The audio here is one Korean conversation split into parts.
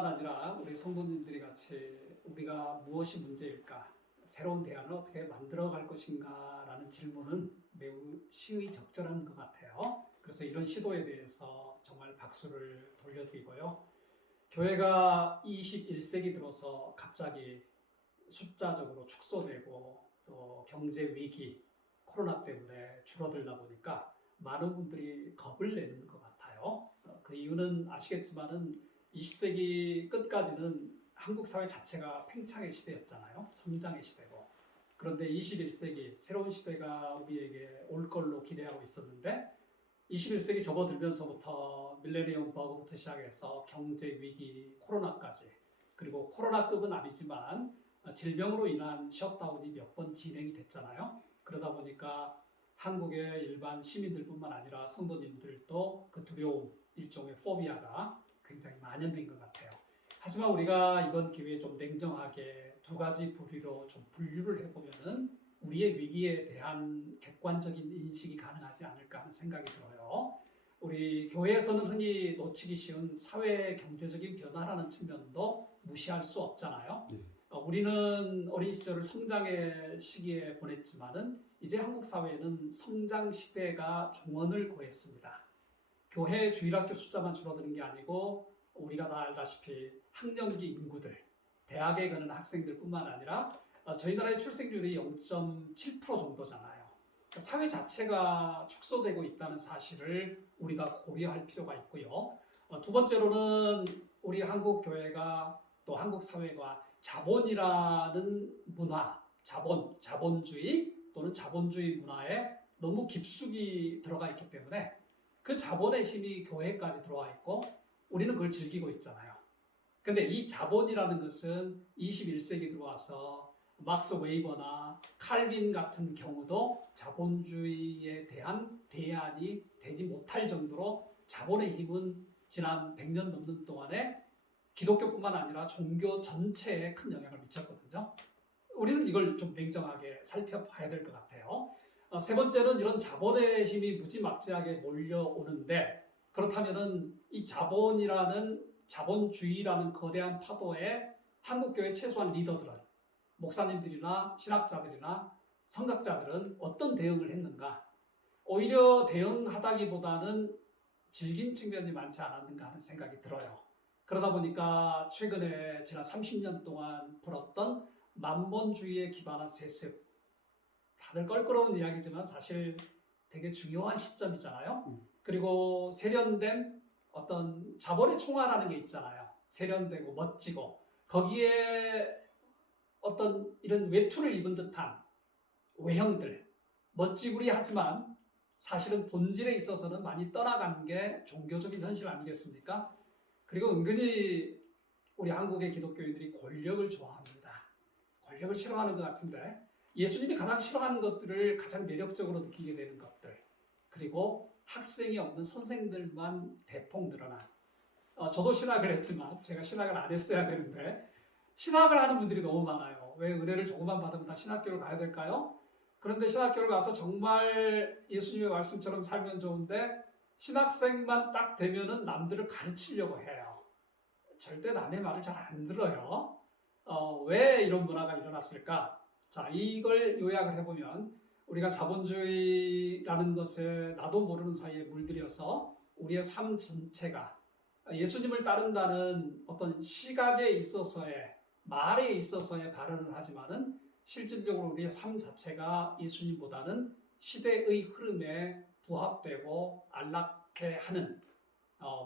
저뿐만 아니라 우리 성도님들이 같이 우리가 무엇이 문제일까? 새로운 대안을 어떻게 만들어갈 것인가라는 질문은 매우 시의적절한 것 같아요. 그래서 이런 시도에 대해서 정말 박수를 돌려드리고요. 교회가 21세기 들어서 갑자기 숫자적으로 축소되고 또 경제 위기, 코로나 때문에 줄어들다 보니까 많은 분들이 겁을 내는 것 같아요. 그 이유는 아시겠지만은 20세기 끝까지는 한국 사회 자체가 팽창의 시대였잖아요. 성장의 시대고. 그런데 21세기 새로운 시대가 우리에게 올 걸로 기대하고 있었는데 21세기 접어들면서부터 밀레니엄 버그부터 시작해서 경제 위기, 코로나까지 그리고 코로나급은 아니지만 질병으로 인한 셧다운이 몇 번 진행이 됐잖아요. 그러다 보니까 한국의 일반 시민들뿐만 아니라 성도님들도 그 두려움, 일종의 포비아가 굉장히 만연된 것 같아요. 하지만 우리가 이번 기회에 좀 냉정하게 두 가지 부류로 좀 분류를 해보면은 우리의 위기에 대한 객관적인 인식이 가능하지 않을까 하는 생각이 들어요. 우리 교회에서는 흔히 놓치기 쉬운 사회 경제적인 변화라는 측면도 무시할 수 없잖아요. 우리는 어린 시절을 성장의 시기에 보냈지만은 이제 한국 사회는 성장 시대가 종언을 고했습니다. 교회 주일학교 숫자만 줄어드는 게 아니고 우리가 다 알다시피 학령기 인구들, 대학에 가는 학생들뿐만 아니라 저희 나라의 출생률이 0.7% 정도잖아요. 사회 자체가 축소되고 있다는 사실을 우리가 고려할 필요가 있고요. 두 번째로는 우리 한국 교회가 또 한국 사회가 자본이라는 문화, 자본주의 또는 자본주의 문화에 너무 깊숙이 들어가 있기 때문에 그 자본의 힘이 교회까지 들어와 있고 우리는 그걸 즐기고 있잖아요. 근데 이 자본이라는 것은 21세기 들어와서 막스 웨이버나 칼빈 같은 경우도 자본주의에 대한 대안이 되지 못할 정도로 자본의 힘은 지난 100년 넘는 동안에 기독교뿐만 아니라 종교 전체에 큰 영향을 미쳤거든요. 우리는 이걸 좀 냉정하게 살펴봐야 될 것 같아요. 세 번째는 이런 자본의 힘이 무지막지하게 몰려오는데 그렇다면은 이 자본주의라는 거대한 파도에 한국교회 최소한 리더들은 목사님들이나 신학자들이나 성각자들은 어떤 대응을 했는가? 오히려 대응하다기보다는 즐긴 측면이 많지 않았는가 하는 생각이 들어요. 그러다 보니까 최근에 지난 30년 동안 불었던 만본주의에 기반한 세습, 다들 껄끄러운 이야기지만 사실 되게 중요한 시점이잖아요. 그리고 세련된 어떤 자본의 총화라는 게 있잖아요. 세련되고 멋지고 거기에 어떤 이런 외투를 입은 듯한 외형들, 멋지구리하지만 사실은 본질에 있어서는 많이 떠나간 게 종교적인 현실 아니겠습니까? 그리고 은근히 우리 한국의 기독교인들이 권력을 좋아합니다. 권력을 싫어하는 것 같은데 예수님이 가장 싫어하는 것들을 가장 매력적으로 느끼게 되는 것들, 그리고 학생이 없는 선생들만 대폭 늘어난, 저도 신학을 했지만 제가 신학을 안 했어야 되는데 신학을 하는 분들이 너무 많아요. 왜 은혜를 조금만 받으면 다 신학교를 가야 될까요? 그런데 신학교를 가서 정말 예수님의 말씀처럼 살면 좋은데 신학생만 딱 되면은 남들을 가르치려고 해요. 절대 남의 말을 잘 안 들어요. 왜 이런 문화가 일어났을까? 자, 이걸 요약을 해보면 우리가 자본주의라는 것에 나도 모르는 사이에 물들여서 우리의 삶 전체가 예수님을 따른다는 어떤 시각에 있어서의 말에 있어서의 발언을 하지만은 실질적으로 우리의 삶 자체가 예수님보다는 시대의 흐름에 부합되고 안락해 하는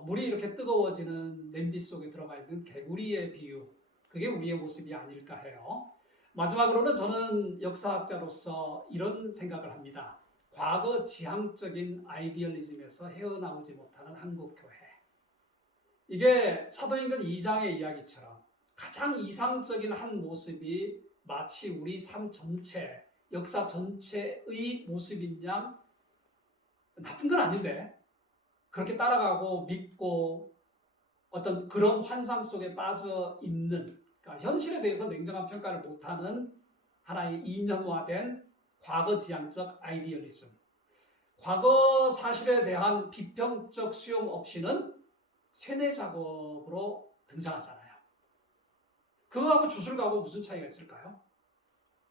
물이 이렇게 뜨거워지는 냄비 속에 들어가 있는 개구리의 비유, 그게 우리의 모습이 아닐까 해요. 마지막으로는 저는 역사학자로서 이런 생각을 합니다. 과거 지향적인 아이디얼리즘에서 헤어나오지 못하는 한국교회. 이게 사도행전 2장의 이야기처럼 가장 이상적인 한 모습이 마치 우리 삶 전체, 역사 전체의 모습인 양 나쁜 건 아닌데 그렇게 따라가고 믿고 어떤 그런 환상 속에 빠져 있는, 그러니까 현실에 대해서 냉정한 평가를 못하는 하나의 이념화된 과거지향적 아이디얼리즘. 과거 사실에 대한 비평적 수용 없이는 세뇌 작업으로 등장하잖아요. 그거하고 주술가하고 무슨 차이가 있을까요?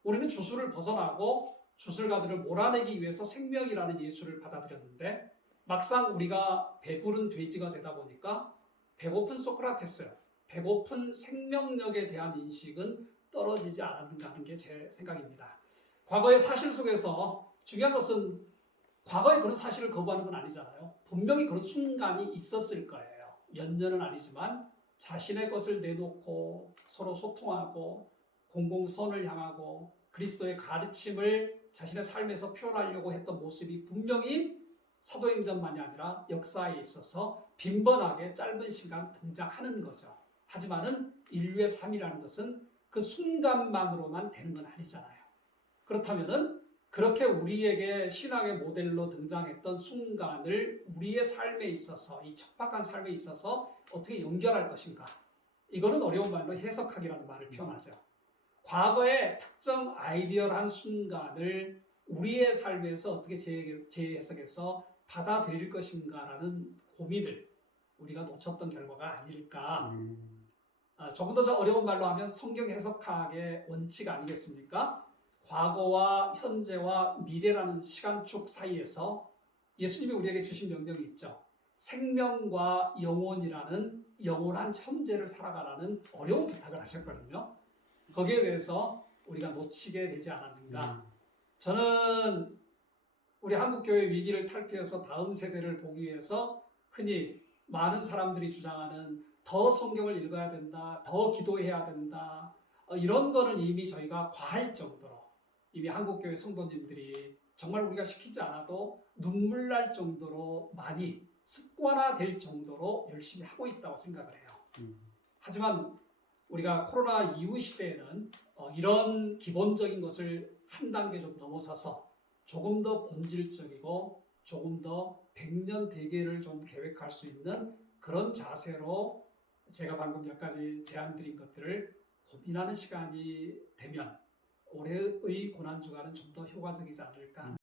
우리는 주술을 벗어나고 주술가들을 몰아내기 위해서 생명이라는 예술을 받아들였는데 막상 우리가 배부른 돼지가 되다 보니까 배고픈 소크라테스, 배고픈 생명력에 대한 인식은 떨어지지 않았는가 하는 게 제 생각입니다. 과거의 사실 속에서 중요한 것은 과거에 그런 사실을 거부하는 건 아니잖아요. 분명히 그런 순간이 있었을 거예요. 몇 년은 아니지만 자신의 것을 내놓고 서로 소통하고 공공선을 향하고 그리스도의 가르침을 자신의 삶에서 표현하려고 했던 모습이 분명히 사도행전만이 아니라 역사에 있어서 빈번하게 짧은 시간 등장하는 거죠. 하지만은 인류의 삶이라는 것은 그 순간만으로만 되는 건 아니잖아요. 그렇다면은 그렇게 우리에게 신앙의 모델로 등장했던 순간을 우리의 삶에 있어서 이 척박한 삶에 있어서 어떻게 연결할 것인가? 이거는 어려운 말로 해석하기라는 말을 표현하죠. 과거의 특정 아이디얼한 순간을 우리의 삶에서 어떻게 재해석해서 받아들일 것인가라는 고민을 우리가 놓쳤던 결과가 아닐까. 조금 더 어려운 말로 하면 성경 해석학의 원칙 아니겠습니까? 과거와 현재와 미래라는 시간축 사이에서 예수님이 우리에게 주신 명령이 있죠. 생명과 영혼이라는 영원한 현재를 살아가라는 어려운 부탁을 하셨거든요. 거기에 대해서 우리가 놓치게 되지 않았는가. 저는 우리 한국교회 위기를 탈피해서 다음 세대를 보기 위해서 흔히 많은 사람들이 주장하는 더 성경을 읽어야 된다, 더 기도해야 된다, 이런 거는 이미 저희가 과할 정도로 이미 한국교회 성도님들이 정말 우리가 시키지 않아도 눈물 날 정도로 많이 습관화될 정도로 열심히 하고 있다고 생각을 해요. 하지만 우리가 코로나 이후 시대에는 이런 기본적인 것을 한 단계 좀 넘어서서 조금 더 본질적이고 조금 더 100년 대계를 좀 계획할 수 있는 그런 자세로 제가 방금 몇 가지 제안드린 것들을 고민하는 시간이 되면 올해의 고난주간은 좀 더 효과적이지 않을까.